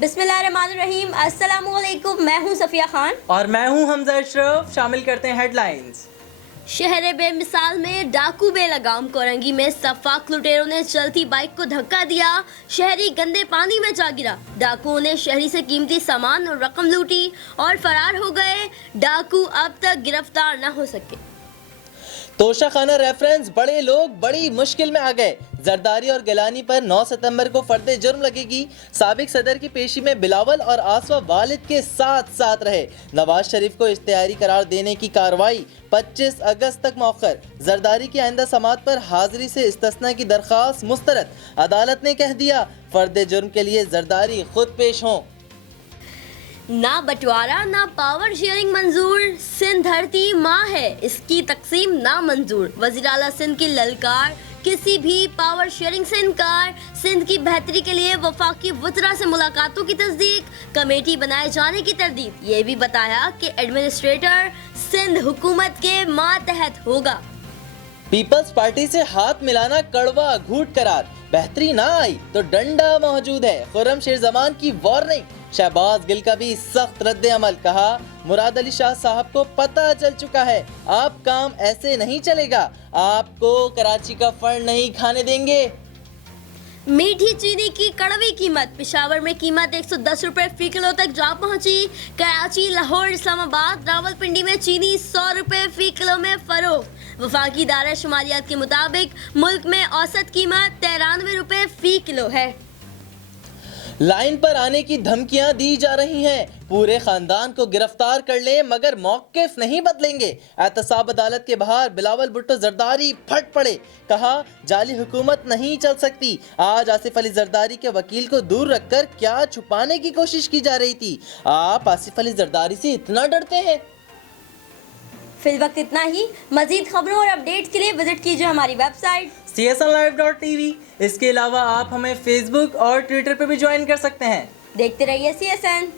बिस्मिल्लाहिर्रहमानिर्रहीम। अस्सलामुअलैकुम। मैं हूं सफिया खान और मैं हूं हमजा अशरफ। शामिल करते हैं हेडलाइंस। शहर बेमिसाल में डाकू बेलगाम कोरंगी में सफाक लुटेरों ने चलती बाइक को धक्का दिया। शहरी गंदे पानी में जा गिरा। डाकुओं ने शहरी से कीमती सामान और रकम लूटी और फरार हो गए। डाकू अब तक गिरफ्तार न हो सके। तोशाखाना रेफरेंस, बड़े लोग बड़ी मुश्किल में आ गए। जरदारी और गिलानी पर 9 सितंबर को फर्दे जुर्म लगेगी। साबिक सदर की पेशी में बिलावल और आसवा वालिद के साथ साथ रहे। नवाज शरीफ को इश्तिहारी करार देने की कार्रवाई 25 अगस्त तक मौखर। जरदारी की आइंदा समात पर हाजिरी से इस्तिस्ना की दरख्वास्त मुस्तरद। अदालत ने कह दिया फर्दे जुर्म के लिए जरदारी खुद पेश हों। ना बंटवारा ना पावर शेयरिंग मंजूर। सिंध धरती माँ है, इसकी तकसीम ना मंजूर। वज़ीर आला सिंध की ललकार, किसी भी पावर शेयरिंग से इनकार। सिंध की बेहतरी के लिए वफाकी वज़रा से मुलाकातों की तस्दीक। कमेटी बनाए जाने की तरदीद। ये भी बताया कि एडमिनिस्ट्रेटर सिंध हुकूमत के मातहत होगा। पीपल्स पार्टी से हाथ मिलाना कड़वा घूट करार। बेहतरी ना आई तो डंडा मौजूद है। खुर्रम शेर जमान की वार्निंग। शहबाज गिल का भी सख्त रद्द अमल। कहा मुराद अली शाह साहब को पता चल चुका है, आप काम ऐसे नहीं चलेगा। आपको कराची का फंड नहीं खाने देंगे। मीठी चीनी की कड़वी कीमत। पेशावर में कीमत 110 रुपए फी किलो तक जा पहुंची। कराची, लाहौर, इस्लामाबाद, रावलपिंडी में चीनी 100 रुपए फी किलो में फरोख्त। वफाकी दायरा शुमारियात के मुताबिक मुल्क में औसत कीमत 93 रुपए फी किलो है। लाइन पर आने की धमकियां दी जा रही हैं। पूरे खानदान को गिरफ्तार कर ले मगर मौकिफ नहीं बदलेंगे। एहतसाब अदालत के बाहर बिलावल भुट्टो जरदारी फट पड़े। कहा जाली हुकूमत नहीं चल सकती। आज आसिफ अली जरदारी के वकील को दूर रखकर क्या छुपाने की कोशिश की जा रही थी। आप आसिफ अली जरदारी से इतना डरते हैं? फिल वक्त इतना ही। मजीद खबरों और अपडेट्स के लिए विजिट कीजिए हमारी वेबसाइट csnlive.tv। इसके अलावा आप हमें फेसबुक और ट्विटर पर भी ज्वाइन कर सकते हैं। देखते रहिए CSN।